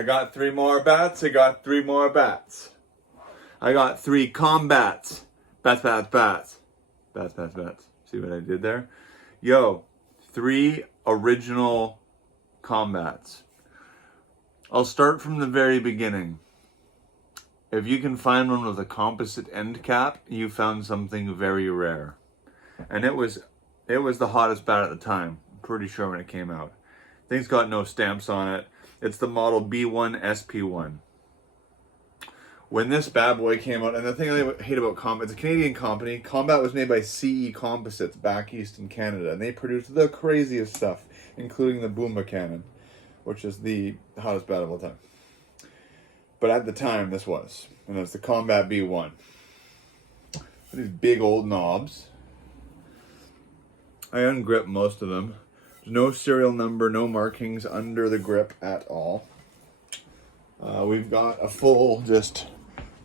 I got 3 more bats. I got 3 more bats. I got 3 combats. Bats, bats, bats. Bats, bats, bats. See what I did there? Yo, 3 original combats. I'll start from the very beginning. If you can find one with a composite end cap, you found something very rare. And it was the hottest bat at the time. I'm pretty sure when it came out. Thing's got no stamps on it. It's the model B1 SP1. When this bad boy came out, and the thing I hate about Combat, it's a Canadian company. Combat was made by CE Composites back east in Canada, and they produced the craziest stuff, including the Boomba cannon, which is the hottest bat of all time. But at the time, this was, and it's the Combat B1. These big old knobs. I ungrip most of them. There's no serial number, no markings under the grip at all. We've got a full just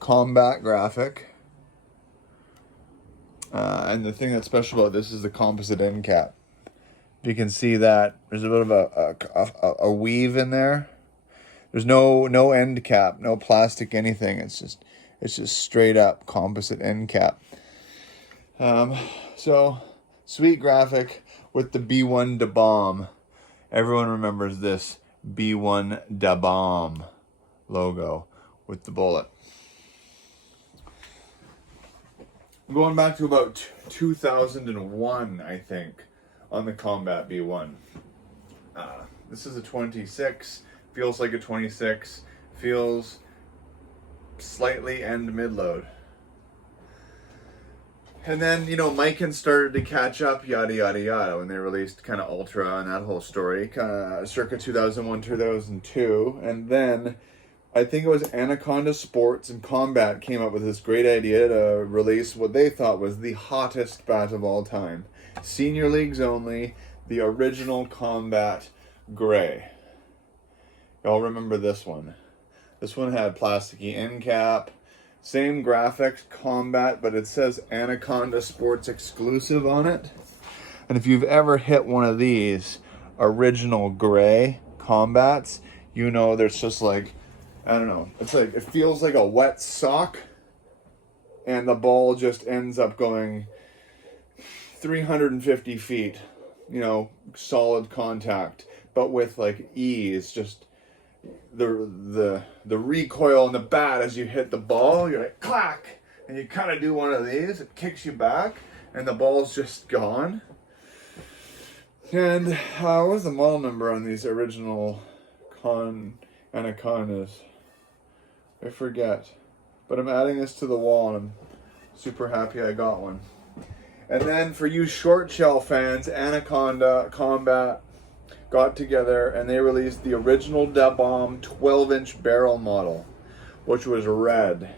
combat graphic. And the thing that's special about this is the composite end cap. You can see that there's a bit of a weave in there. There's no end cap, no plastic anything. It's just straight up composite end cap. So sweet graphic with the B1 Da Bomb. Everyone remembers this B1 Da Bomb logo with the bullet. Going back to about 2001, I think, on the Combat B1. This is a 26. Feels like a 26. Feels slightly end mid-load. And then, Mikan started to catch up, yada, yada, yada, when they released kind of Ultra and that whole story, circa 2001, 2002. And then I think it was Anaconda Sports and Combat came up with this great idea to release what they thought was the hottest bat of all time. Senior leagues only, the original Combat Gray. Y'all remember this one. This one had plasticky end cap. Same graphics, Combat, but it says Anaconda Sports exclusive on it. And if you've ever hit one of these original gray Combats, there's just like, I don't know, it feels like a wet sock, and the ball just ends up going 350 feet, solid contact, but with like ease, just the recoil on the bat as you hit the ball, you're like clack, and you kind of do one of these, it kicks you back, and the ball's just gone. And what was the model number on these original Anacondas? I forget, but I'm adding this to the wall, and I'm super happy I got one. And then for you short shell fans, Anaconda Combat got together and they released the original Da Bomb 12-inch barrel model, which was red.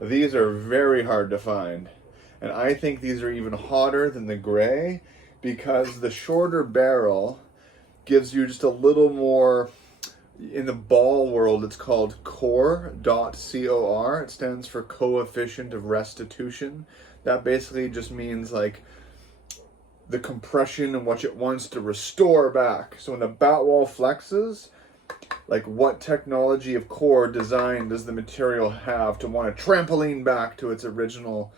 These are very hard to find, and I think these are even hotter than the gray because the shorter barrel gives you just a little more. In the ball world, it's called COR. It stands for coefficient of restitution. That basically just means like the compression and what it wants to restore back. So when the bat wall flexes, like what technology of core design does the material have to want to trampoline back to its original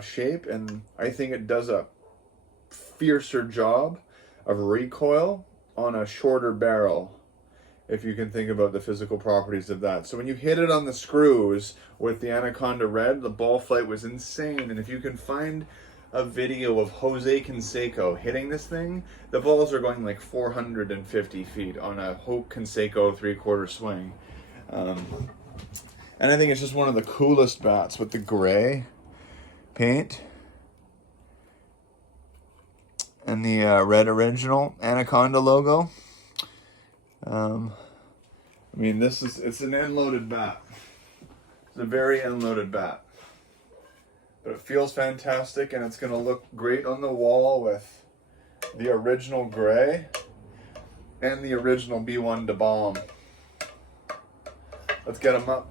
shape? And I think it does a fiercer job of recoil on a shorter barrel, if you can think about the physical properties of that. So when you hit it on the screws with the Anaconda Red, the ball flight was insane. And if you can find a video of Jose Canseco hitting this thing, the balls are going like 450 feet on a Hope Canseco 3/4 swing. And I think it's just one of the coolest bats with the gray paint and the red original Anaconda logo. It's an end-loaded bat. It's a very end-loaded bat. But it feels fantastic, and it's going to look great on the wall with the original gray and the original B1 Da Bomb. Let's get them up.